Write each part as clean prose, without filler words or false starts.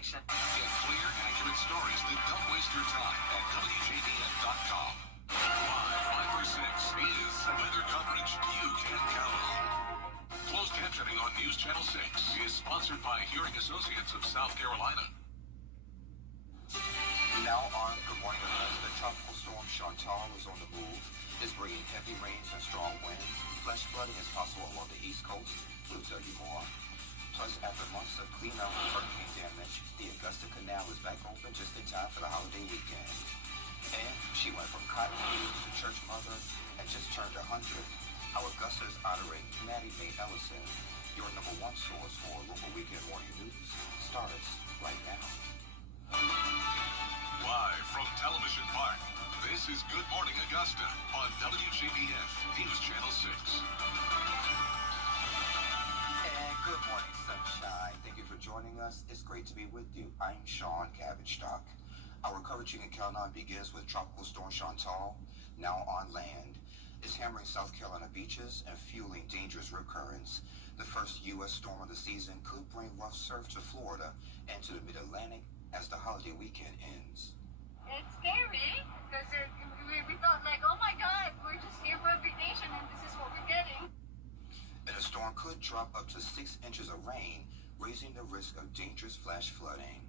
information. Get clear, accurate stories that don't waste your time at WJBF.com. Live 5 or 6 is weather coverage you can count on. Closed captioning on News Channel 6 is sponsored by Hearing Associates of South Carolina. Now on Good Morning Augusta, tropical storm Chantal is on the move. It's bringing heavy rains and strong winds. Flash flooding is possible along the East Coast. We'll tell you more. Plus, after months of cleanup and hurricane damage, the Augusta Canal is back open just in time for the holiday weekend. And she went from cotton fields to church mother and just turned 100. How Augusta is honoring Maddie Mae Ellison. Your #1 source for local weekend morning news starts right now. Live from Television Park, this is Good Morning Augusta on WJBF News Channel 6. And good morning, sunshine. Thank you for joining us. It's great to be with you. I'm Sean Cabbage-Stock. Our coverage in Cal-9 begins with Tropical Storm Chantal, now on land. It's hammering South Carolina beaches and fueling dangerous rip currents. The first U.S. storm of the season could bring rough surf to Florida and to the mid-Atlantic as the holiday weekend ends. It's scary because we thought like, oh my God, we're just here for a vacation and this is what we're getting. And the storm could drop up to 6 inches of rain, raising the risk of dangerous flash flooding.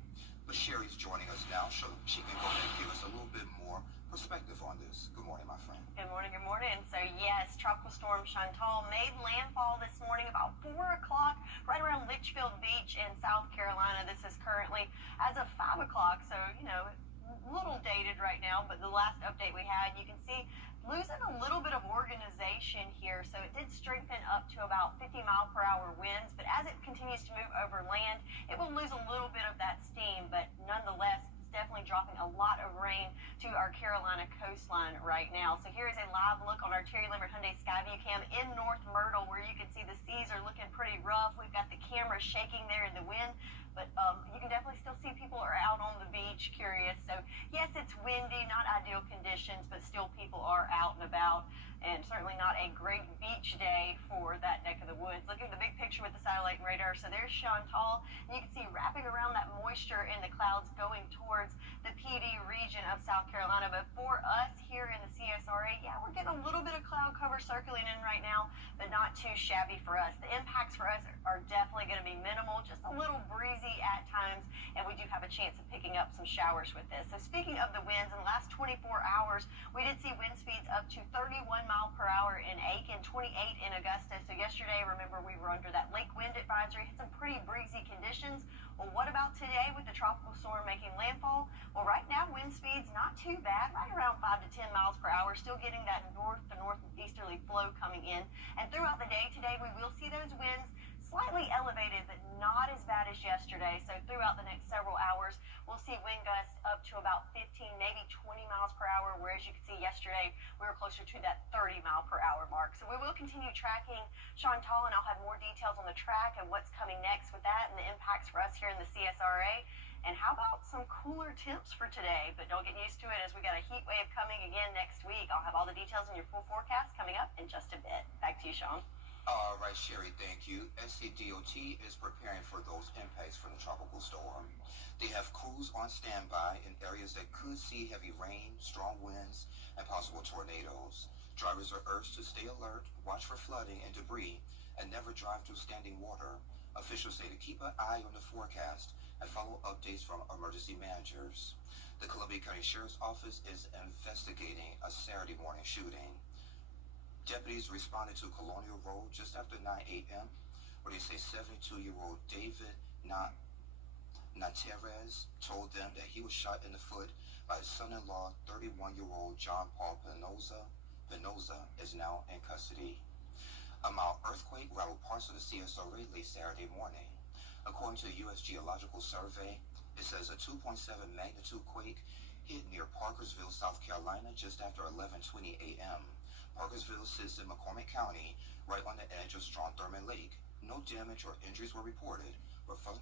But Sherry's joining us now, so she can go ahead and give us a little bit more perspective on this. Good morning, my friend. Good morning, good morning. So yes, Tropical Storm Chantal made landfall this morning about 4 o'clock right around Litchfield Beach in South Carolina. This is currently as of 5 o'clock, so, you know, a little dated right now, but the last update we had, you can see losing a little bit of organization here. So it did strengthen up to about 50-mile-per-hour winds, but as it continues to move over land, it will lose a little bit of that steam, but nonetheless, definitely dropping a lot of rain to our Carolina coastline right now. So here is a live look on our Terry Lambert Hyundai Skyview cam in North Myrtle, where you can see the seas are looking pretty rough. We've got the camera shaking there in the wind, but you can definitely still see people are out on the beach curious. So yes, it's windy, not ideal conditions, but still people are out and about, and certainly not a great beach day for that neck of the woods. Look at the big picture with the satellite and radar. So there's Chantal, and you can see wrapping around that moisture in the clouds going towards the PD region of South Carolina. But for us here in the CSRA, yeah, we're getting a little bit of cloud cover circling in right now, but not too shabby for us. The impacts for us are definitely going to be minimal, just a little breezy at times, and we do have a chance of picking up some showers with this. So speaking of the winds, in the last 24 hours, we did see wind speeds up to 31 miles per hour in Aiken, 28 in Augusta. So yesterday, remember, we were under that lake wind advisory, had some pretty breezy conditions. Well, what about today with the tropical storm making landfall? Well, right now, wind speeds not too bad, right around 5 to 10 miles per hour, still getting that north to northeasterly flow coming in. And throughout the day today, we will see those winds slightly elevated, but not as bad as yesterday. So throughout the next several hours, we'll see wind gusts up to about 15, maybe 20 miles per hour, whereas you can see yesterday, we were closer to that 30-mile-per-hour mark. So we will continue tracking Chantal, and I'll have more details on the track and what's coming next with that and the impacts for us here in the CSRA. And how about some cooler temps for today? But don't get used to it, as we got a heat wave coming again next week. I'll have all the details in your full forecast coming up in just a bit. Back to you, Sean. All right, Sherry, thank you. SCDOT is preparing for those impacts from the tropical storm. They have crews on standby in areas that could see heavy rain, strong winds, and possible tornadoes. Drivers are urged to stay alert, watch for flooding and debris, and never drive through standing water. Officials say to keep an eye on the forecast and follow updates from emergency managers. The Columbia County Sheriff's Office is investigating a Saturday morning shooting. Deputies responded to Colonial Road just after 9 a.m., where they say 72-year-old David Naterez told them that he was shot in the foot by his son-in-law, 31-year-old John Paul Penoza. Penoza is now in custody. A mild earthquake rattled parts of the CSRA late Saturday morning. According to the U.S. Geological Survey, it says a 2.7 magnitude quake hit near Parkersville, South Carolina, just after 11:20 a.m. Parkersville sits in McCormick County, right on the edge of Strong Thurmond Lake. No damage or injuries were reported, but some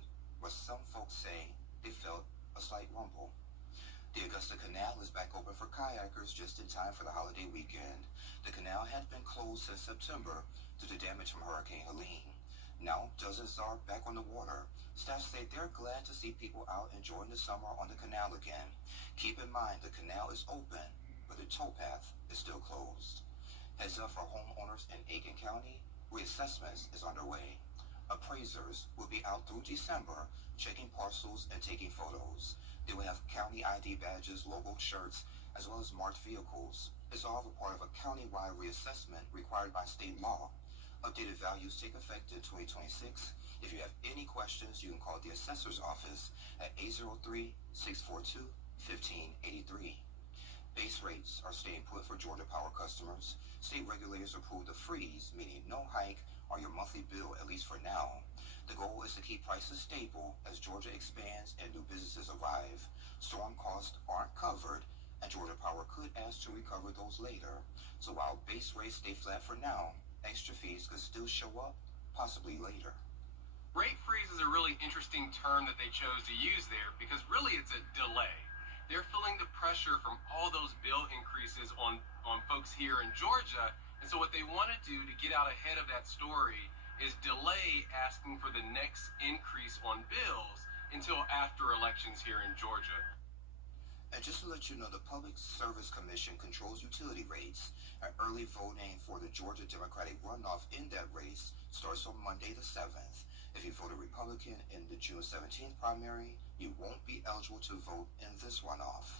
folks say they felt a slight rumble. The Augusta Canal is back open for kayakers just in time for the holiday weekend. The canal had been closed since September due to damage from Hurricane Helene. Now, dozens are back on the water. Staff say they're glad to see people out enjoying the summer on the canal again. Keep in mind the canal is open, but the towpath is still closed. Heads up for homeowners in Aiken County, reassessments is underway. Appraisers will be out through December, checking parcels and taking photos. They will have county ID badges, logo shirts, as well as marked vehicles. It's all a part of a countywide reassessment required by state law. Updated values take effect in 2026. If you have any questions, you can call the assessor's office at 803-642-1583. Base rates are staying put for Georgia Power customers. State regulators approved the freeze, meaning no hike on your monthly bill, at least for now. The goal is to keep prices stable as Georgia expands and new businesses arrive. Storm costs aren't covered, and Georgia Power could ask to recover those later. So while base rates stay flat for now, extra fees could still show up, possibly later. Rate freeze is a really interesting term that they chose to use there because really it's a delay. They're feeling the pressure from all those bill increases on folks here in Georgia. And so what they want to do to get out ahead of that story is delay asking for the next increase on bills until after elections here in Georgia. And just to let you know, the Public Service Commission controls utility rates, and early voting for the Georgia Democratic runoff in that race starts on Monday the 7th. If you voted Republican in the June 17th primary, you won't be eligible to vote in this runoff.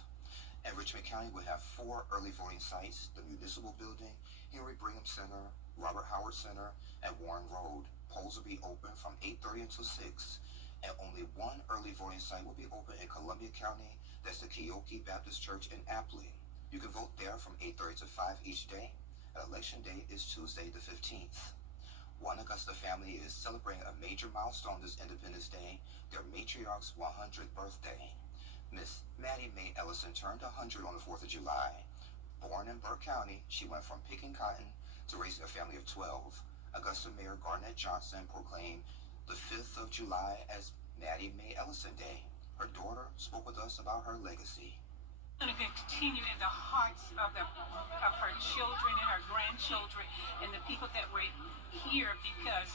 And Richmond County will have 4 early voting sites: the Municipal Building, Henry Brigham Center, Robert Howard Center, and Warren Road. Polls will be open from 8:30 until 6, and only 1 early voting site will be open in Columbia County. That's the Keoki Baptist Church in Apley. You can vote there from 8:30 to 5 each day, and Election Day is Tuesday the 15th. One Augusta family is celebrating a major milestone this Independence Day, their matriarch's 100th birthday. Miss Maddie Mae Ellison turned 100 on the 4th of July. Born in Burke County, she went from picking cotton to raising a family of 12. Augusta Mayor Garnett Johnson proclaimed the 5th of July as Maddie Mae Ellison Day. Her daughter spoke with us about her legacy. Going to continue in the hearts of her children and her grandchildren and the people that were here, because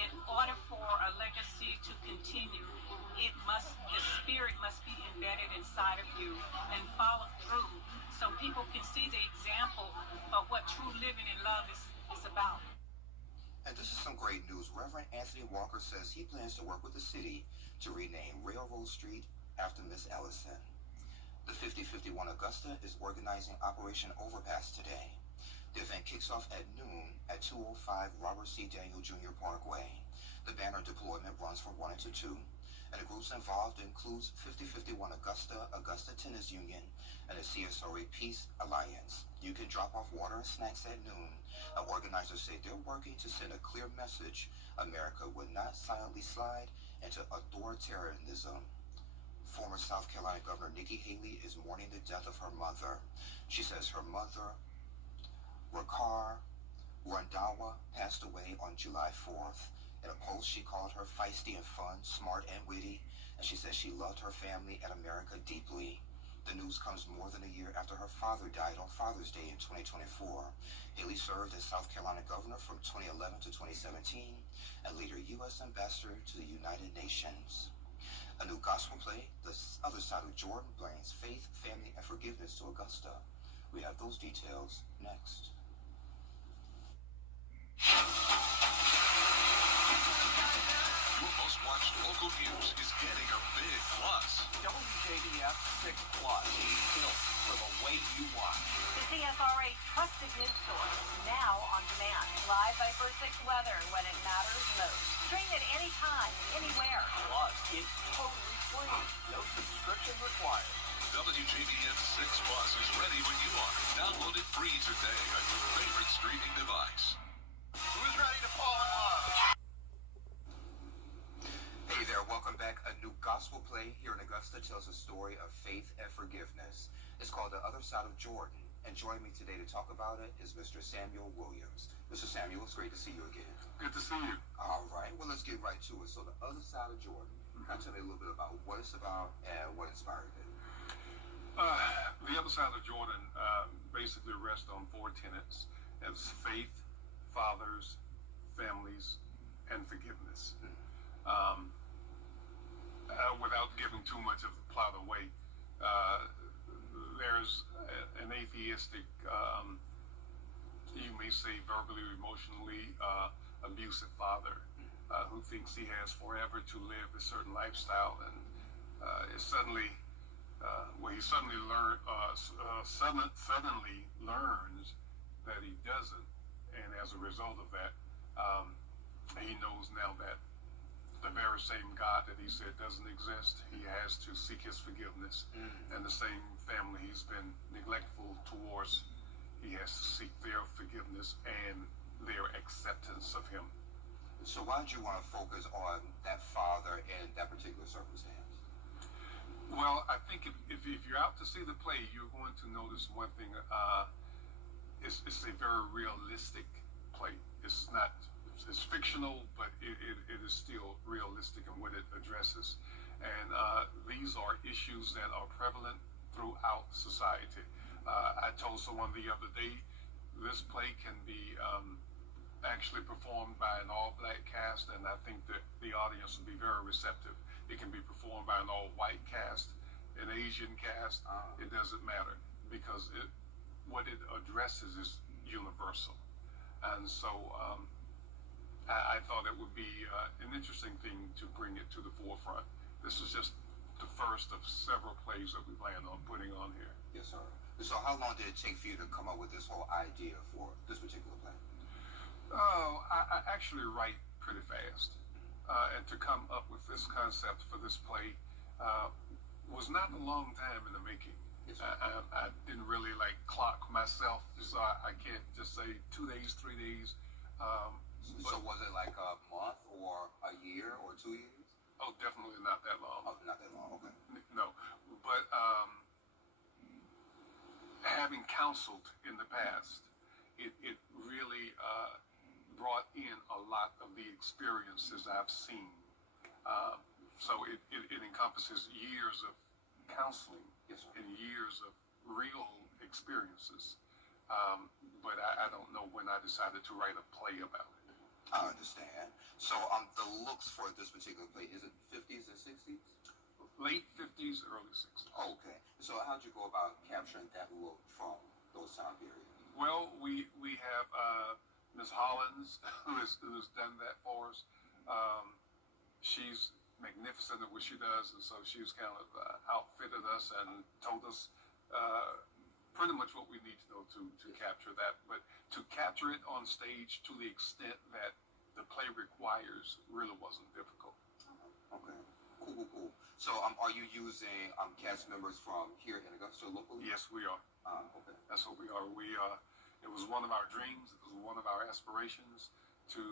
in order for a legacy to continue, the spirit must be embedded inside of you and follow through, so people can see the example of what true living in love is about. And this is some great news. Reverend Anthony Walker says he plans to work with the city to rename Railroad Street after Miss Ellison. The 5051 Augusta is organizing Operation Overpass today. The event kicks off at noon at 205 Robert C. Daniel Jr. Parkway. The banner deployment runs from 1 until 2, and the groups involved includes 5051 Augusta, Augusta Tennis Union, and the CSRA Peace Alliance. You can drop off water and snacks at noon. Organizers say they're working to send a clear message: America would not silently slide into authoritarianism. Former South Carolina Governor Nikki Haley is mourning the death of her mother. She says her mother, Rakar Randhawa, passed away on July 4th. In a post, she called her feisty and fun, smart and witty, and she says she loved her family and America deeply. The news comes more than a year after her father died on Father's Day in 2024. Haley served as South Carolina governor from 2011 to 2017 and later U.S. ambassador to the United Nations. A new gospel play, The Other Side of Jordan, brings faith, family, and forgiveness to Augusta. We have those details next. Your most watched local news is getting a big plus. WJBF 6 Plus, built for the way you watch. The CSRA's trusted news source, now on demand. Live by First 6 weather when it matters most. Stream it anytime, anywhere. Plus, it's totally free. No subscription required. WJBF 6 Plus is ready when you are. Download it free today on your favorite streaming device. Who's ready to fall in love? Hey there, welcome back. A new gospel play here in Augusta tells a story of faith and forgiveness. It's called The Other Side of Jordan. And joining me today to talk about it is Mr. Samuel Williams. Mr. Samuel, it's great to see you again. Good to see you. All right, well, let's get right to it. So The Other Side of Jordan, kind of tell me a little bit about what it's about and what inspired it. The Other Side of Jordan basically rests on 4 tenets: as faith, fathers, families, and forgiveness. Without giving too much of the plot away, there's an atheistic, you may say verbally or emotionally abusive father who thinks he has forever to live a certain lifestyle, and is suddenly, he suddenly learns that he doesn't, and as a result of that, he knows now that the very same God that he said doesn't exist, he has to seek his forgiveness. And the same family he's been neglectful towards, he has to seek their forgiveness and their acceptance of him. So why did you want to focus on that father in that particular circumstance? Well, I think if you're out to see the play, you're going to notice one thing. It's a very realistic play. It's not, it's fictional, but it is still realistic in what it addresses. And these are issues that are prevalent throughout society. I told someone the other day, this play can be actually performed by an all-black cast, and I think that the audience will be very receptive. It can be performed by an all-white cast, an Asian cast. It doesn't matter, because what it addresses is universal. And so I thought it would be an interesting thing to bring it to the forefront. This is just the first of several plays that we plan on putting on here. Yes, sir. So how long did it take for you to come up with this whole idea for this particular play? Oh, I actually write pretty fast. And to come up with this concept for this play was not a long time in the making. Yes, I didn't really clock myself, so I can't just say 2 days, 3 days. So was it like a month or a year or 2 years? Oh, definitely not that long. Oh, not that long, okay. No, but having counseled in the past, it really brought in a lot of the experiences I've seen. So it encompasses years of counseling, yes, sir, and years of real experiences. But I don't know when I decided to write a play about it. I understand. So the looks for this particular play, is it 50s and 60s? Late 50s, early 60s. Okay. So how'd you go about capturing that look from those time periods? Well, we have Ms. Hollins, who's done that for us. She's magnificent at what she does, and so she's kind of outfitted us and told us pretty much what we need to know to capture that. But to capture it on stage to the extent that the play requires really wasn't difficult. Okay. Cool. So are you using cast members from here in Augusta locally? Yes, we are. Okay. That's what we are. It was one of our dreams. It was one of our aspirations to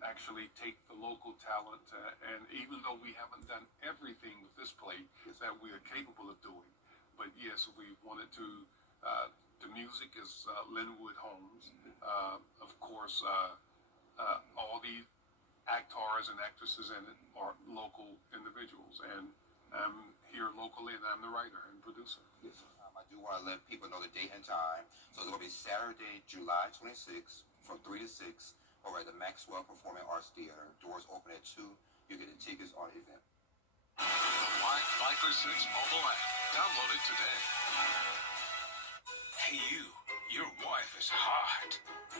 actually take the local talent. And even though we haven't done everything with this play that we are capable of doing, but yes, we wanted to. The music is Linwood Holmes. Of course, all the actors and actresses in it are local individuals, and I'm here locally, and I'm the writer and producer. Yes, I do want to let people know the date and time. So it's going to be Saturday, July 26th from 3 to 6 over at the Maxwell Performing Arts Theater. Doors open at 2. You get the tickets on the event. Live 5 for 6 mobile app. Download it today. Hey, your wife is hot.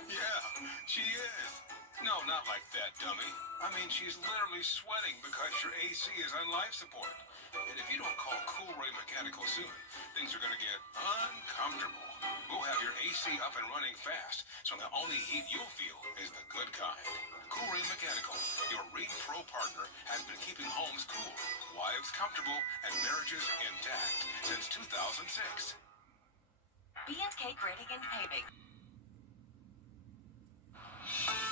Yeah, she is. No, not like that, dummy. I mean, she's literally sweating because your AC is on life support. And if you don't call Cool Ray Mechanical soon, things are going to get uncomfortable. We'll have your AC up and running fast, so the only heat you'll feel is the good kind. Cool Ray Mechanical, your Ring Pro partner, has been keeping homes cool, wives comfortable, and marriages intact since 2006. B&K Grading and Paving.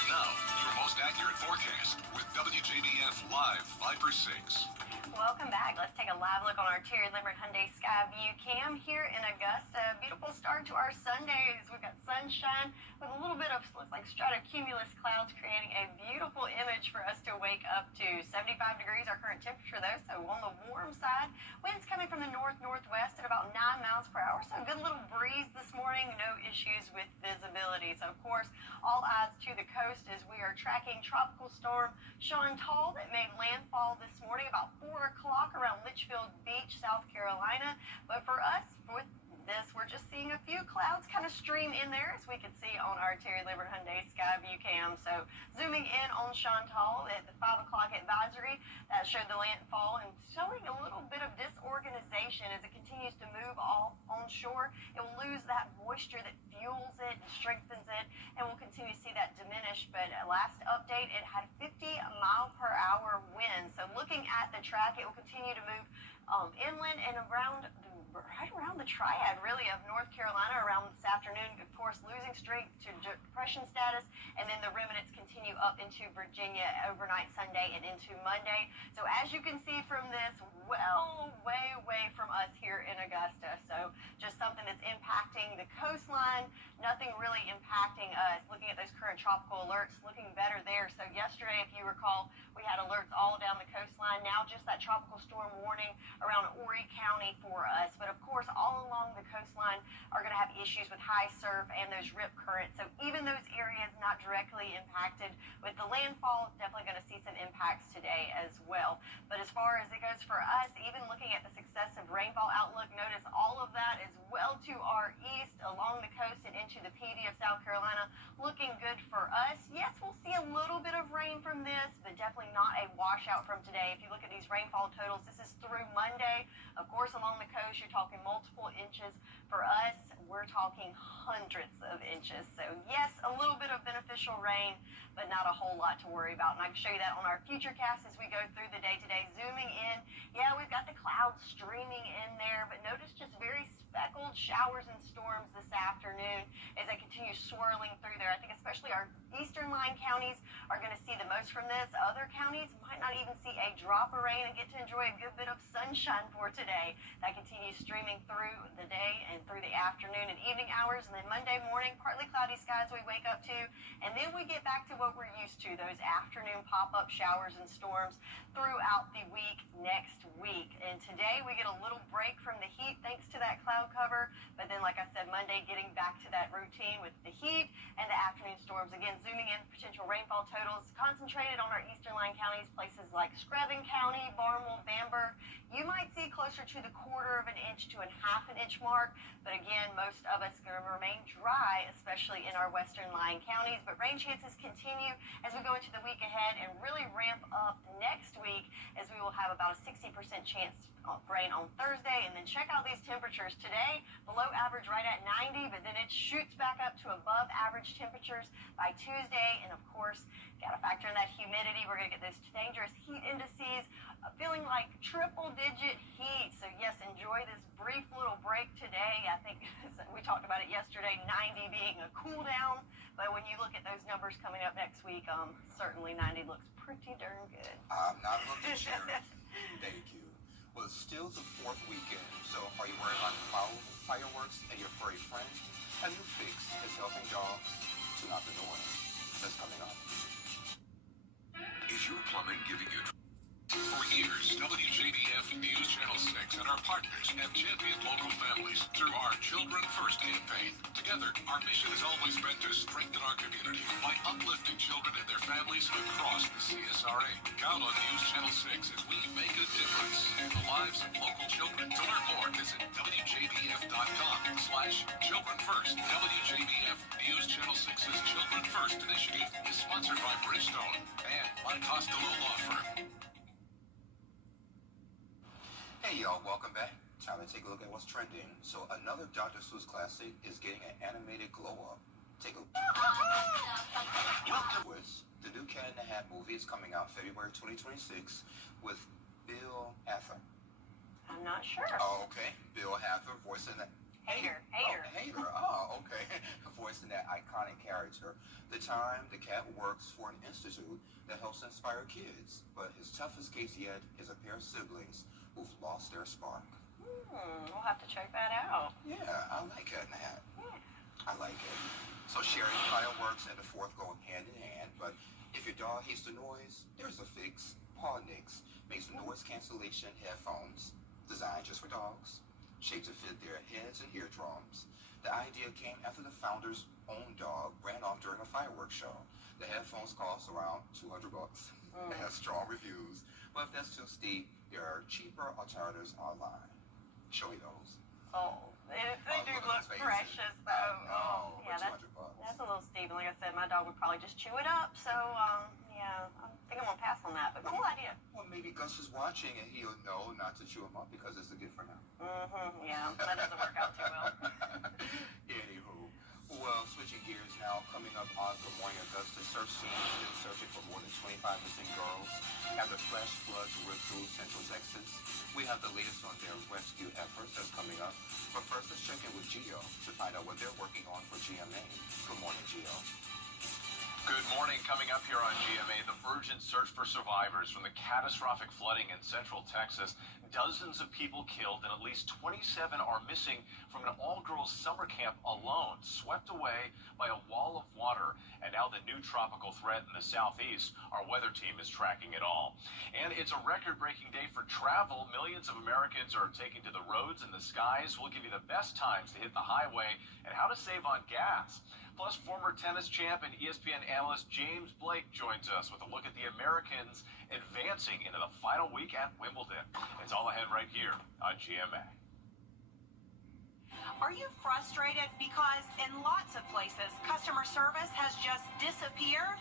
Now, your most accurate forecast with WJBF Live 5 for 6. Welcome back. Let's Let's take a live look on our Terry Lambert Hyundai Skyview cam here in Augusta. Beautiful start to our Sundays. We've got sunshine with a little bit of, looks like stratocumulus clouds, creating a beautiful image for us to wake up to. 75 degrees our current temperature though, so on the warm side. Winds coming from the north-northwest at about 9 miles per hour, so a good little breeze this morning. No issues with visibility. So of course, all eyes to the coast as we are tracking tropical storm Chantal that made landfall this morning about 4 o'clock around Litchfield Beach, South Carolina. But for us, with this, we're just seeing a few clouds kind of stream in there, as we can see on our Terry Lambert Hyundai Skyview cam. So zooming in on Chantal at the 5 o'clock advisory, that showed the landfall and showing a little bit of disorganization as it continues to move off onshore. It will lose that moisture that fuels it and strengthens it, and we'll continue to see that diminish. But last update, it had 50-mile-per-hour winds. So looking at the track, it will continue to move inland and around right around the triad, really, of North Carolina around this afternoon. Of course, losing strength to depression status, and then the remnants continue up into Virginia overnight Sunday and into Monday. So as you can see from this, well, way from us here in Augusta. So just something that's impacting the coastline, nothing really impacting us. Looking at those current tropical alerts, looking better there. So yesterday, if you recall, we had alerts all down the coastline. Now just that tropical storm warning around Horry County for us. But of course, all along the coastline are going to have issues with high surf and those rip currents. So even those areas not directly impacted with the landfall, definitely going to see some impacts today as well. But as far as it goes for us, even looking at the successive rainfall outlook, notice all of that is well to our east along the coast and into the PD of South Carolina. Looking good for us. Yes, we'll see a little bit of rain from this, but definitely not a washout from today. If you look at these rainfall totals, this is through Monday. Of course, along the coast, you're talking multiple inches. For us, we're talking hundreds of inches. So yes, a little bit of beneficial rain, but not a whole lot to worry about. And I can show you that on our future cast as we go through the day today. Zooming in, yeah, we've got the clouds streaming in there, but notice just very speckled showers and storms this afternoon as they continue swirling through there. I think especially our eastern line counties are going to see the most from this. Other counties might not even see a drop of rain and get to enjoy a good bit of sunshine for today. That continues streaming through the day and through the afternoon and evening hours. And then Monday morning, partly cloudy skies we wake up to. And then we get back to what we're used to, those afternoon pop-up showers and storms throughout the week next week. And today we get a little break from the heat thanks to that cloud cover. But then, like I said, Monday getting back to that routine with the heat and the afternoon storms. Again, zooming in, potential rainfall totals concentrated on our eastern line counties, places like Screven County, Barnwell, Bamberg. You might see closer to the 1/4 inch to a 1/2 inch mark. But again, most of us are going to remain dry, especially in our western line counties. But rain chances continue as we go into the week ahead and really ramp up next week, as we will have about a 60% chance of rain on Thursday. And then check out these temperatures today, below average right at 90, but then it shoots back up to above average temperatures by Tuesday. And of course, got to factor in that humidity. We're going to get those dangerous heat indices, feeling like triple-digit heat. So yes, enjoy this brief little break today. I think we talked about it yesterday, 90 being a cool down. But when you look at those numbers coming up next week, certainly 90 looks pretty darn good. I'm not looking, Sherry. Thank you. Well, it's still the 4th weekend, so are you worried about fireworks and your furry friends? A new fix is helping dogs tune out the noise. That's coming up. Is your plumbing giving you For years, WJBF News Channel 6 and our partners have championed local families through our Children First campaign. Together, our mission has always been to strengthen our community by uplifting children and their families across the CSRA. Count on News Channel 6 as we make a difference in the lives of local children. To learn more, visit WJBF.com/Children First. WJBF News Channel 6's Children First initiative is sponsored by Bridgestone and by Costello Law Firm. Hey y'all, welcome back. Time to take a look at what's trending. So another Dr. Seuss classic is getting an animated glow up. Take a welcome. The new Cat in the Hat movie is coming out February 2026 with Bill Hader. I'm not sure. Oh, okay. Bill Hader voicing that. Hader. Oh, okay. Voicing that iconic character. The the cat works for an institute that helps inspire kids, but his toughest case yet is a pair of siblings who've lost their spark. We'll have to check that out. Yeah, I like Cat in the Hat. Yeah. I like it. So Sherry, fireworks and the 4th go hand in hand, but if your dog hates the noise, there's a fix. Paw Nicks makes noise cancellation headphones designed just for dogs, shaped to fit their heads and eardrums. The idea came after the founder's own dog ran off during a fireworks show. The headphones cost around $200. It has strong reviews, but if that's too steep, there are cheaper alternatives online. Show me those. Oh, they do look precious, though. No, yeah, $200. that's a little steep. And like I said, my dog would probably just chew it up. So, yeah, I think I'm going to pass on that. But cool idea. Well, maybe Gus is watching and he'll know not to chew them up because it's a gift for him. Yeah, that doesn't work out too well. Anywho, well, switching gears now, coming up on Good Morning Augusta, search team is still searching for more than 25 missing girls after flash floods ripped through Central Texas. We have the latest on their rescue efforts that's coming up. But first, let's check in with Gio to find out what they're working on for GMA. Good morning, Gio. Good morning. Coming up here on GMA, the urgent search for survivors from the catastrophic flooding in Central Texas. Dozens of people killed and at least 27 are missing from an all-girls summer camp alone, swept away by a wall of water. And now the new tropical threat in the southeast, our weather team is tracking it all. And it's a record-breaking day for travel. Millions of Americans are taking to the roads and the skies. We'll give you the best times to hit the highway and how to save on gas. Plus, former tennis champ and ESPN analyst James Blake joins us with a look at the Americans advancing into the final week at Wimbledon. It's all ahead right here on GMA. Are you frustrated because in lots of places customer service has just disappeared?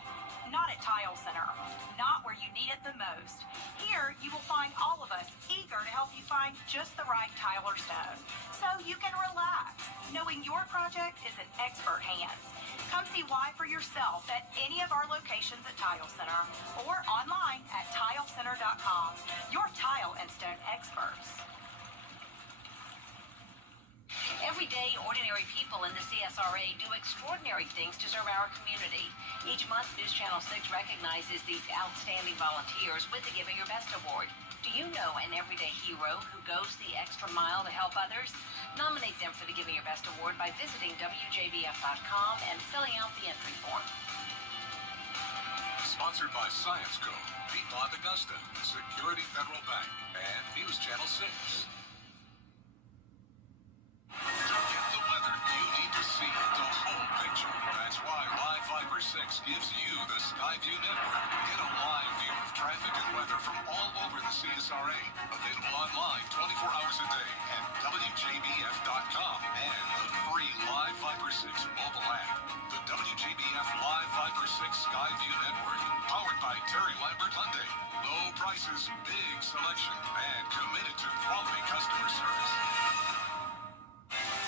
Not at Tile Center. Not where you need it the most. Here, you will find all of us eager to help you find just the right tile or stone, so you can relax, knowing your project is in expert hands. Come see why for yourself at any of our locations at Tile Center or online at tilecenter.com. Your tile and stone experts. Everyday, ordinary people in the CSRA do extraordinary things to serve our community. Each month, News Channel 6 recognizes these outstanding volunteers with the Giving Your Best Award. Do you know an everyday hero who goes the extra mile to help others? Nominate them for the Giving Your Best Award by visiting WJBF.com and filling out the entry form. Sponsored by Science Co., Piedmont Augusta, Security Federal Bank, and News Channel 6. To get the weather, you need to see the whole picture. That's why Live Fiber 6 gives you the Skyview network. Get a live view of traffic and weather from all over the CSRA. Available online 24 hours a day at WJBF.com and the free Live Fiber 6 mobile app. The WJBF Live Fiber 6 Skyview network, powered by Terry Lambert Hyundai. Low prices, big selection, and committed to quality customer service.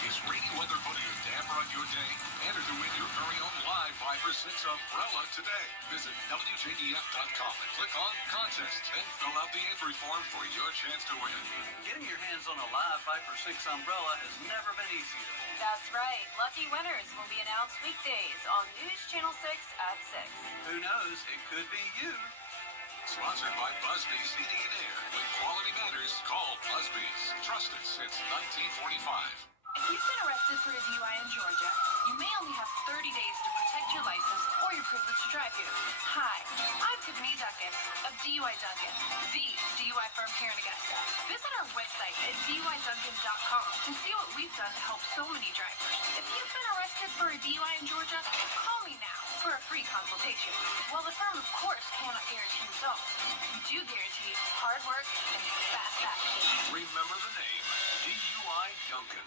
Is rainy weather putting a damper on your day? Enter to win your very own Live Fiber 6 umbrella today. Visit WJBF.com and click on Contest. Then fill out the entry form for your chance to win. Getting your hands on a Live Viper 6 umbrella has never been easier. That's right. Lucky winners will be announced weekdays on News Channel 6 at 6. Who knows? It could be you. Sponsored by Busby's Heating and Air. When quality matters, call Busby's. Trusted since 1945. If you've been arrested for a DUI in Georgia, you may only have 30 days to protect your license or your privilege to drive here. Hi, I'm Tiffany Duncan of DUI Duncan, the DUI firm here in Augusta. Visit our website at DUIDuncan.com and see what we've done to help so many drivers. If you've been arrested for a DUI in Georgia, call me now for a free consultation. While the firm, of course, cannot guarantee results, we do guarantee hard work and fast action. Remember the name, DUI Duncan.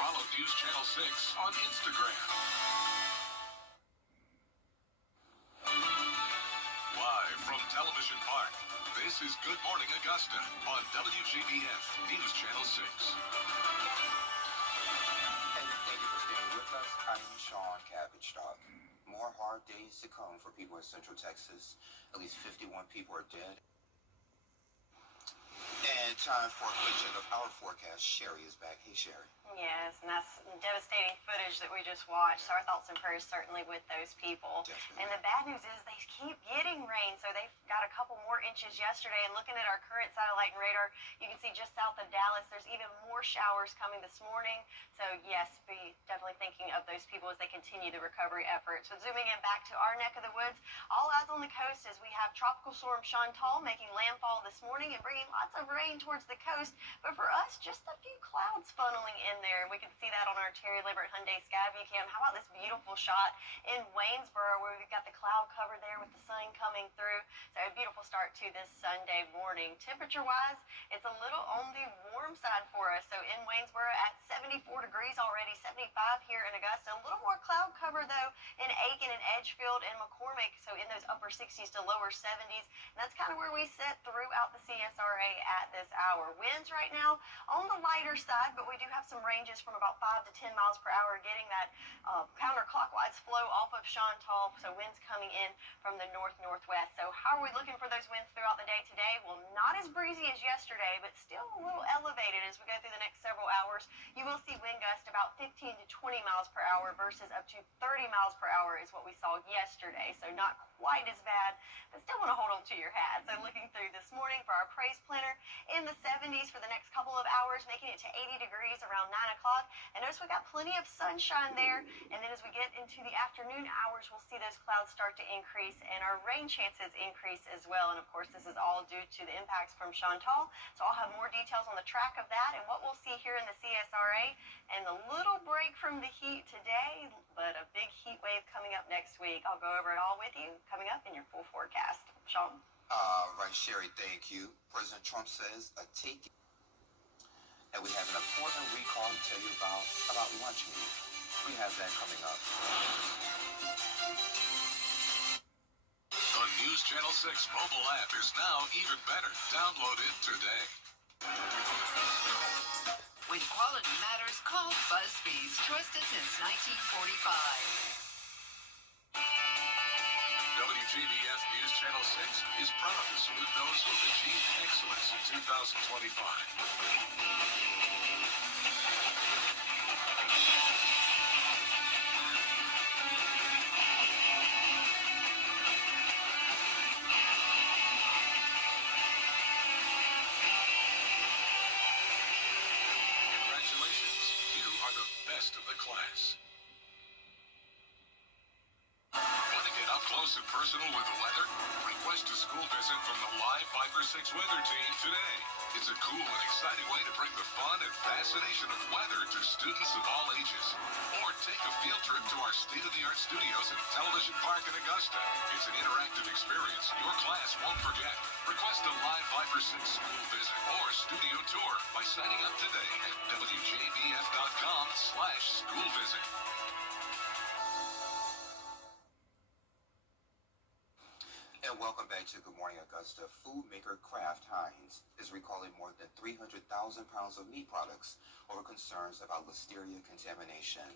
Follow News Channel 6 on Instagram. Live from Television Park, this is Good Morning Augusta on WJBF News Channel 6. And thank you for staying with us. I'm Sean Cabbage Dog. More hard days to come for people in Central Texas. At least 51 people are dead. And time for a quick check of our forecast. Sherry is back. Hey, Sherry. Yes, and that's devastating footage that we just watched. So our thoughts and prayers certainly with those people. Definitely. And the bad news is they keep getting rain. So they've got a couple more inches yesterday. And looking at our current satellite and radar, you can see just south of Dallas, there's even more showers coming this morning. So yes, be definitely thinking of those people as they continue the recovery efforts. So zooming in back to our neck of the woods, all eyes on the coast as we have Tropical Storm Chantal making landfall this morning and bringing lots of rain towards the coast. But for us, just a few clouds funneling in there. We can see that on our Terry Libbert Hyundai Skyview cam. How about this beautiful shot in Waynesboro where we've got the cloud cover there with the sun coming through. So a beautiful start to this Sunday morning. Temperature-wise, it's a little on the warm side for us. So in Waynesboro at 74 degrees already, 75 here in Augusta. A little more cloud cover though in Aiken and Edgefield and McCormick. So in those upper 60s to lower 70s. And that's kind of where we sit throughout the CSRA at this hour. Winds right now on the lighter side, but we do have some ranges from about 5 to 10 miles per hour, getting that counterclockwise flow off of Chantal. So winds coming in from the north-northwest. So how are we looking for those winds throughout the day today? Well, not as breezy as yesterday, but still a little elevated as we go through the next several hours. You will see wind gusts about 15 to 20 miles per hour versus up to 30 miles per hour is what we saw yesterday. So not quite as bad, but still want to hold on to your hat. So looking through this morning for our praise planner in the 70s for the next couple of hours, making it to 80 degrees around 9 o'clock. And notice we got plenty of sunshine there. And then as we get into the afternoon hours, we'll see those clouds start to increase and our rain chances increase as well. And of course, this is all due to the impacts from Chantal. So I'll have more details on the track of that and what we'll see here in the CSRA and the little break from the heat today, but a big heat wave coming up next week. I'll go over it all with you coming up in your full forecast. Sean? Right, Sherry, thank you. President Trump says a take. And we have an important recall to tell you about lunch meat. We have that coming up. The News Channel 6 mobile app is now even better. Download it today. When quality matters, call BuzzFees. Trusted since 1945. WJBF News Channel 6 is proud to salute those who have achieved excellence in 2025. Congratulations, you are the best of the class. Want to get up close and personal with the weather? Request a school visit from the Live 5 or 6 weather team today. It's a cool and exciting way to bring the fun and fascination of weather to students of all ages. Or take a field trip to our state-of-the-art studios at Television Park in Augusta. It's an interactive experience your class won't forget. Request a Live 5 or 6 school visit or studio tour by signing up today at WJBF.com/schoolvisit. And welcome back to Good Morning Augusta. Food maker Kraft Heinz is recalling more than 300,000 pounds of meat products over concerns about listeria contamination.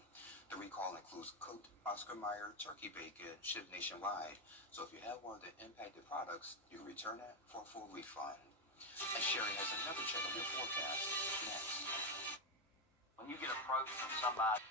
The recall includes cooked Oscar Mayer turkey bacon shipped nationwide. So if you have one of the impacted products, you return it for a full refund. And Sherry has another check of your forecast next. When you get approached from somebody,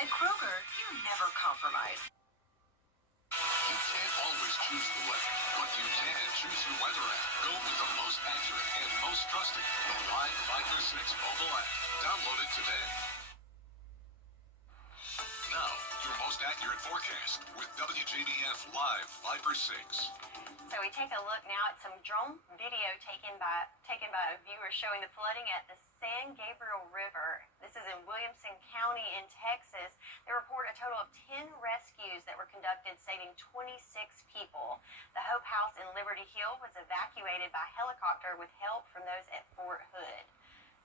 At Kroger, you never compromise. You can't always choose the weather, but you can choose your weather app. Go with the most accurate and most trusted, the Live 5 or 6 mobile app. Download it today. Now, your most accurate forecast with WJBF Live 5 or 6. So we take a look now at some drone video taken by a viewer showing the flooding at the San Gabriel River. This is in Williamson County in Texas. They report a total of 10 rescues that were conducted, saving 26 people. The Hope House in Liberty Hill was evacuated by helicopter with help from those at Fort Hood.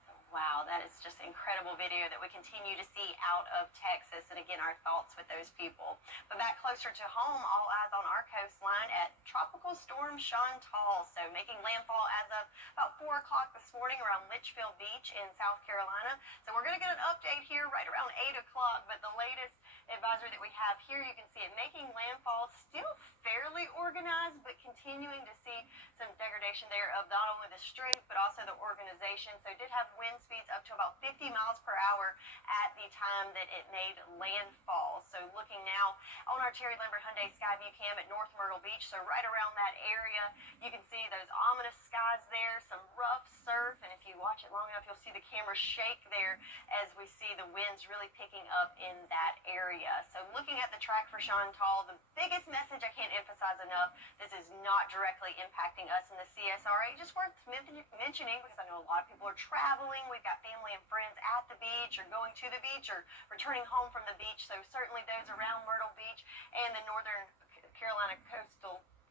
So Wow, that is just an incredible video that we continue to see out of Texas. And again, our thoughts with those people. But back closer to home, all eyes on our coastline at Tropical Storm Chantal. So making landfall as of about 4 o'clock this morning around Litchfield Beach in South Carolina. So we're going to get an update here right around 8 o'clock. But the latest advisory that we have here, you can see it making landfall, still fairly organized, but continuing to see some degradation there of not only the strength, but also the organization. So it did have wind speeds up to about 50 miles per hour at the time that it made landfall. So looking now on our Terry Lambert Hyundai Skyview cam at North Myrtle Beach, so right around that area, you can see those ominous skies there, some rough surf, and if you watch it long enough, you'll see the camera shake there as we see the winds really picking up in that area. So looking at the track for Chantal, the biggest message I can't emphasize enough, this is not directly impacting us in the CSRA. Just worth mentioning because I know a lot of people are traveling. We've got family and friends at the beach or going to the beach or returning home from the beach. So certainly those around Myrtle Beach and the Northern Carolina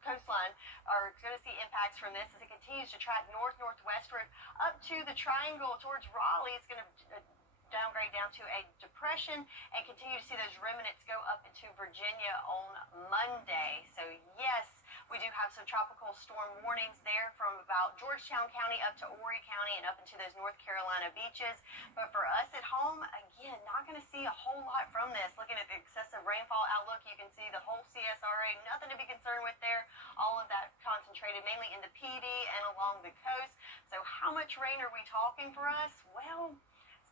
coastline are going to see impacts from this as it continues to track northwestward up to the triangle towards Raleigh. It's going to downgrade down to a depression and continue to see those remnants go up into Virginia on Monday. So yes, we do have some tropical storm warnings there from about Georgetown County up to Horry County and up into those North Carolina beaches. But for us at home, again, not going to see a whole lot from this. Looking at the excessive rainfall outlook, you can see the whole CSRA, nothing to be concerned with there. All of that concentrated mainly in the PD and along the coast. So how much rain are we talking for us? Well,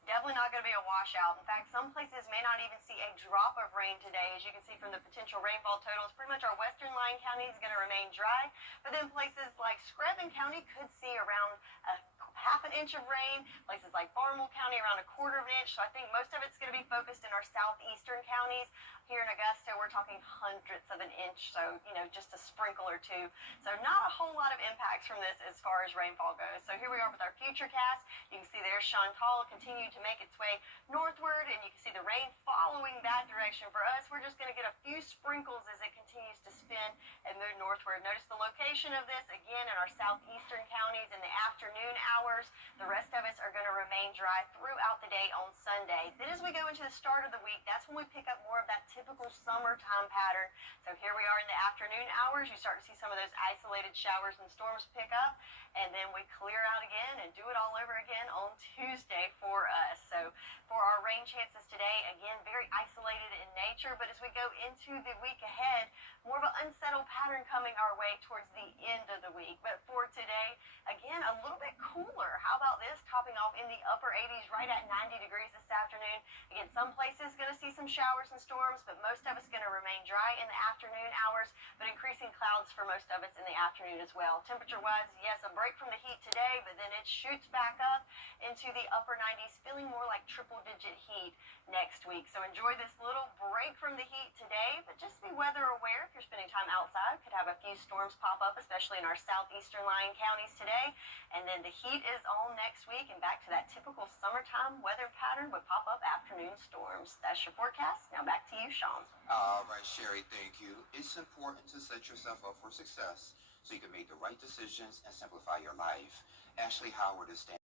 definitely not going to be a washout. In fact, some places may not even see a drop of rain today. As you can see from the potential rainfall totals, pretty much our western line county is going to remain dry. But then places like Screven County could see around a half an inch of rain. Places like Barnwell County around a quarter of an inch. So I think most of it's going to be focused in our southeastern counties. Here in Augusta, we're talking hundredths of an inch. So, just a sprinkle or two. So not a whole lot of impacts from this as far as rainfall goes. So here we are with our future cast. You can see there's Chantal continue to make its way northward, and you can see the rain following that direction. For us, we're just going to get a few sprinkles as it continues to spin and move northward. Notice the location of this, again, in our southeastern counties in the afternoon hours. The rest of us are going to remain dry throughout the day on Sunday. Then as we go into the start of the week, that's when we pick up more of that typical summertime pattern. So here we are in the afternoon hours. You start to see some of those isolated showers and storms pick up, and then we clear out again and do it all over again on Tuesday for us. So for our rain chances today, again, very isolated in nature, but as we go into the week ahead, more of an unsettled pattern coming our way towards the end of the week. But for today, again, a little bit cooler. How about this? Topping off in the upper 80s, right at 90 degrees this afternoon. Again, some places going to see some showers and storms, but most of us going to remain dry in the afternoon hours, but increasing clouds for most of us in the afternoon as well. Temperature-wise, yes, a break from the heat today, but then it shoots back up into the upper 90s, feeling more like triple-digit heat next week. So enjoy this little break from the heat today, but just be weather aware. If you're spending time outside, could have a few storms pop up, especially in our southeastern lying counties today. And then the heat is on next week, and back to that typical summertime weather pattern would pop up afternoon storms. That's your forecast. Now back to you, Sean. All right, Sherry, thank you. It's important to set yourself up for success so you can make the right decisions and simplify your life. Ashley Howard is standing.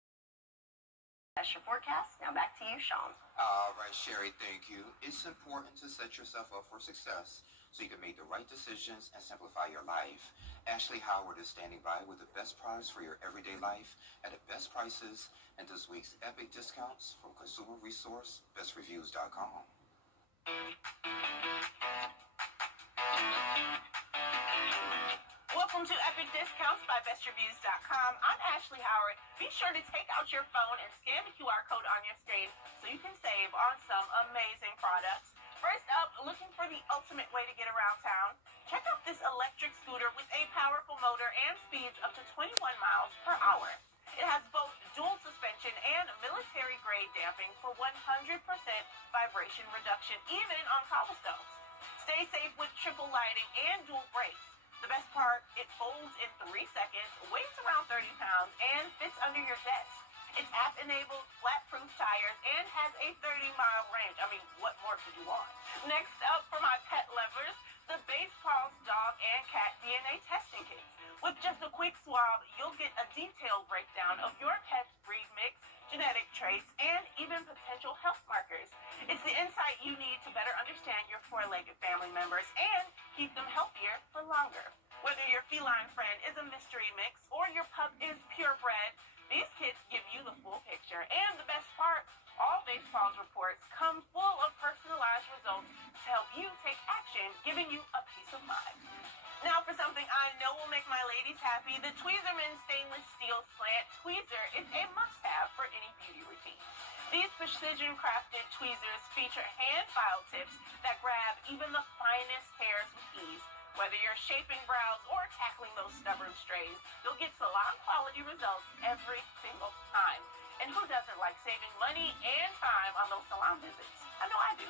That's your forecast. Now back to you, Sean. All right, Sherry, thank you. It's important to set yourself up for success so you can make the right decisions and simplify your life. Ashley Howard is standing by with the best products for your everyday life at the best prices and this week's epic discounts from consumer resource bestreviews.com. Welcome to Epic Discounts by bestreviews.com. I'm Ashley Howard. Be sure to take out your phone and scan the QR code on your screen so you can save on some amazing products. First up, looking for the ultimate way to get around town? Check out this electric scooter with a powerful motor and speeds up to 21 miles per hour. It has both dual suspension and military-grade damping for 100% vibration reduction, even on cobblestones. Stay safe with triple lighting and dual brakes. The best part, it folds in 3 seconds, weighs around 30 pounds, and fits under your desk. It's app-enabled, flat-proof tires, and has a 30-mile range. I mean, what more could you want? Next up, for my pet lovers, the Base Paws Dog and Cat DNA Testing Kits. With just a quick swab, you'll get a detailed breakdown of your pet's breed mix, genetic trait, and keep them healthier for longer. Whether your feline friend is a mystery mix or your pup is purebred, these kits give you the full picture. And the best part, all Basepaws reports come full of personalized results to help you take action, giving you a peace of mind. Now for something I know will make my ladies happy, the Tweezerman Stainless Steel Slant Tweezer is a must-have for any beauty routine. These precision-crafted tweezers feature hand file tips that grab even the finest hairs with ease. Whether you're shaping brows or tackling those stubborn strays, you'll get salon-quality results every single time. And who doesn't like saving money and time on those salon visits? I know I do.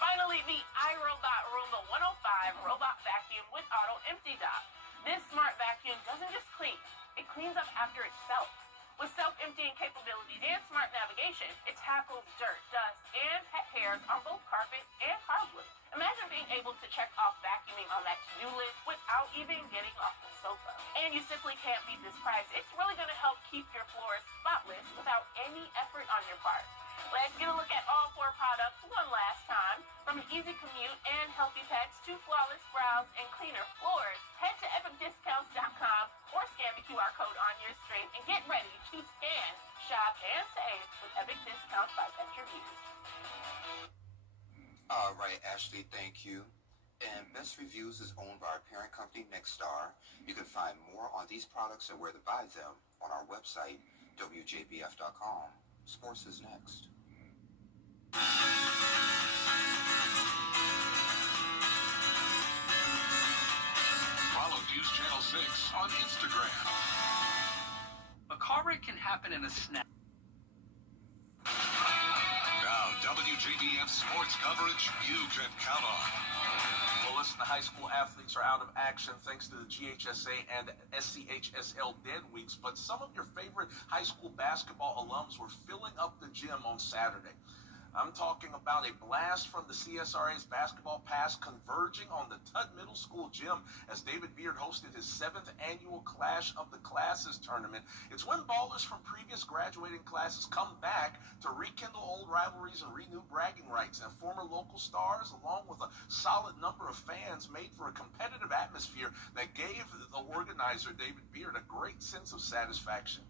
Finally, the iRobot Roomba 105 robot vacuum with auto empty dock. This smart vacuum doesn't just clean, it cleans up after itself. With self-emptying capabilities and smart navigation, it tackles dirt, dust, and pet hairs on both carpet and hardwood. Imagine being able to check off vacuuming on that to-do list without even getting off the sofa. And you simply can't beat this price. It's really going to help keep your floors spotless without any effort on your part. Let's get a look at all 4 products one last time. From an easy commute and healthy pets to flawless brows and cleaner floors, head to epicdiscounts.com or scan the QR code on your screen and get ready to scan, shop, and save with Epic Discounts by Pet Reviews. All right, Ashley, thank you. And Best Reviews is owned by our parent company, Nexstar. You can find more on these products and where to buy them on our website, WJBF.com. Sports is next. Follow News Channel 6 on Instagram. A car wreck can happen in a snap. Now, WJBF sports coverage you can count on. Well, listen, the high school athletes are out of action thanks to the GHSA and SCHSL dead weeks, but some of your favorite high school basketball alums were filling up the gym on Saturday. I'm talking about a blast from the CSRA's basketball pass converging on the Tutt Middle School gym as David Beard hosted his 7th annual Clash of the Classes tournament. It's when ballers from previous graduating classes come back to rekindle old rivalries and renew bragging rights, and former local stars, along with a solid number of fans, made for a competitive atmosphere that gave the organizer, David Beard, a great sense of satisfaction.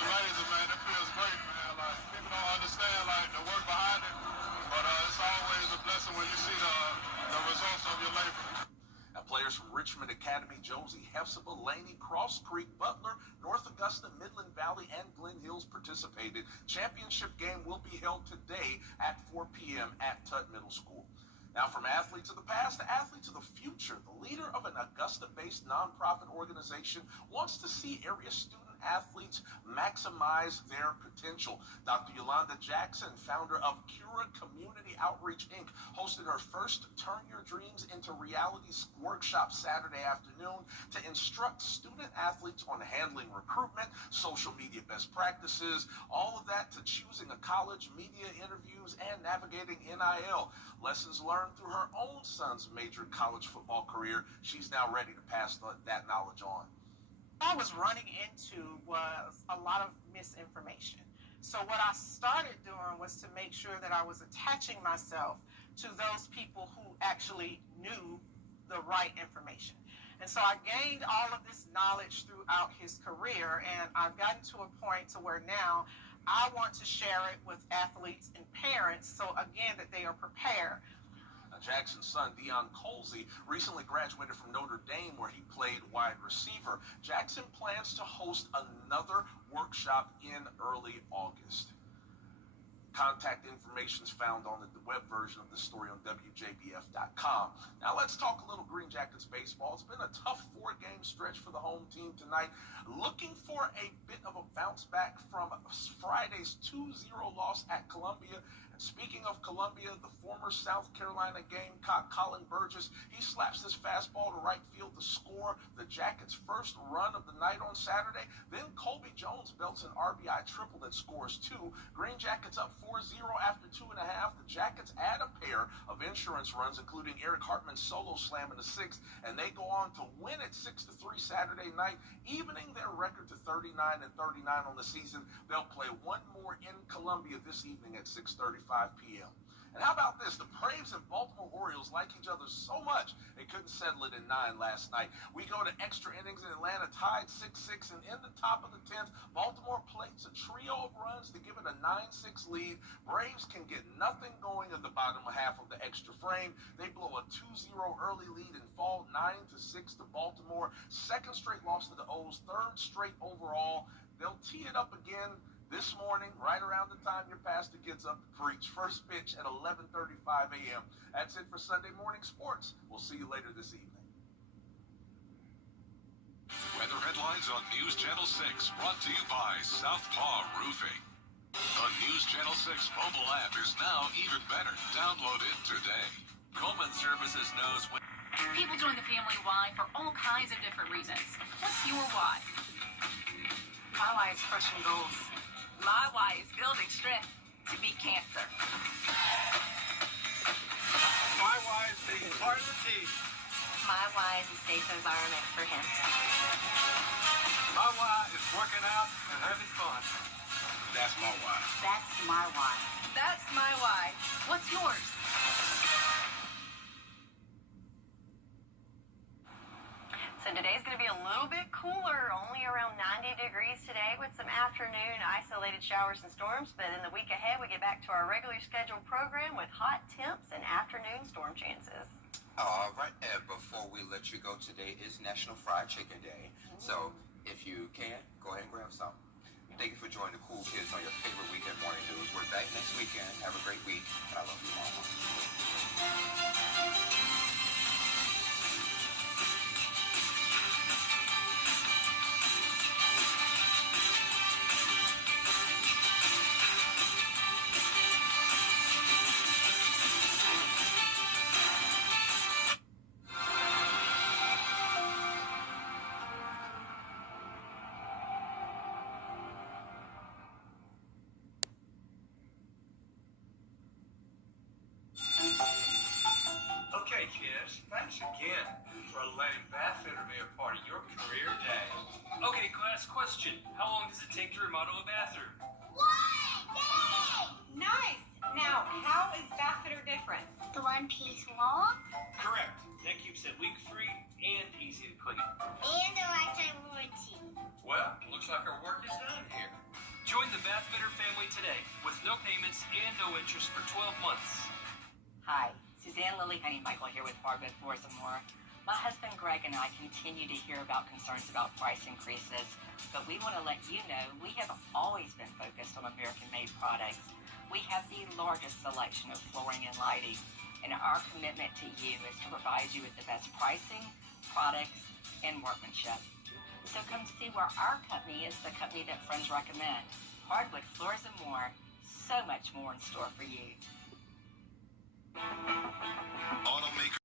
Amazing, man. It feels great, man. Like, people don't understand, like, the work behind it, but it's always a blessing when you see the results of your labor. Now, players from Richmond Academy, Josie, Hephzibah, Laney, Cross Creek, Butler, North Augusta, Midland Valley, and Glen Hills participated. Championship game will be held today at 4 p.m. at Tutt Middle School. Now, from athletes of the past to athletes of the future, the leader of an Augusta-based nonprofit organization wants to see area student athletes maximize their potential. Dr. Yolanda Jackson, founder of Cura Community Outreach, Inc., hosted her first Turn Your Dreams into Reality workshop Saturday afternoon to instruct student athletes on handling recruitment, social media best practices, all of that to choosing a college, media interviews, and navigating NIL. Lessons learned through her own son's major college football career. She's now ready to pass that knowledge on. I was running into was a lot of misinformation. So what I started doing was to make sure that I was attaching myself to those people who actually knew the right information. And so I gained all of this knowledge throughout his career, and I've gotten to a point to where now I want to share it with athletes and parents, so again, that they are prepared. Jackson's son, Deion Colsey, recently graduated from Notre Dame, where he played wide receiver. Jackson plans to host another workshop in early August. Contact information is found on the web version of the story on WJBF.com. Now let's talk a little Green Jackets baseball. It's been a tough 4-game stretch for the home team tonight, looking for a bit of a bounce back from Friday's 2-0 loss at Columbia. Speaking of Columbia, the former South Carolina Gamecock Colin Burgess, he slaps this fastball to right field to score the Jackets' first run of the night on Saturday. Then Colby Jones belts an RBI triple that scores 2. Green Jackets up 4-0 after 2.5. The Jackets add a pair of insurance runs, including Eric Hartman's solo slam in the 6th, and they go on to win at 6-3 Saturday night, evening their record to 39-39 on the season. They'll play one more in Columbia this evening at 6:35 p.m. And how about this? The Braves and Baltimore Orioles like each other so much they couldn't settle it in 9 last night. We go to extra innings and Atlanta tied 6-6, and in the top of the 10th, Baltimore plates a trio of runs to give it a 9-6 lead. Braves can get nothing going in the bottom half of the extra frame. They blow a 2-0 early lead and fall 9-6 to Baltimore. Second straight loss to the O's, third straight overall. They'll tee it up again this morning, right around the time your pastor gets up to preach. First pitch at 11:35 a.m. That's it for Sunday Morning Sports. We'll see you later this evening. Weather headlines on News Channel 6, brought to you by Southpaw Roofing. The News Channel 6 mobile app is now even better. Download it today. Coleman Services knows when People join the family Y for all kinds of different reasons. What's your why? My why is crushing goals. My why is building strength to beat cancer. My why is being part of the team. My why is a safe environment for him. My why is working out and having fun. that's my why. That's my why. That's my why. What's yours? So today's going to be a little bit cooler, only around 90 degrees today with some afternoon isolated showers and storms. But in the week ahead, we get back to our regularly scheduled program with hot temps and afternoon storm chances. All right, and before we let you go, today is National Fried Chicken Day. So if you can, go ahead and grab some. Thank you for joining the Cool Kids on your favorite weekend morning news. We're back next weekend. Have a great week, and I love you, Mama. Okay, kids, thanks again for letting Bathfitter be a part of your career day. Okay, class, question. How long does it take to remodel a bathroom? 1 day! Nice. Now, how is Bathfitter different? The one-piece wall Correct. That keeps it leak-free and easy to clean. and a lifetime warranty. Well, looks like our work is done here. Join the Bathfitter family today with no payments and no interest for 12 months. Hi, Suzanne Lily Honeymichael here with Barbara Floors and More. My husband Greg and I continue to hear about concerns about price increases, but we want to let you know we have always been focused on American-made products. We have the largest selection of flooring and lighting, and our commitment to you is to provide you with the best pricing, products, and workmanship. So come see where our company is the company that friends recommend. Hardwood Floors and More. So much more in store for you. On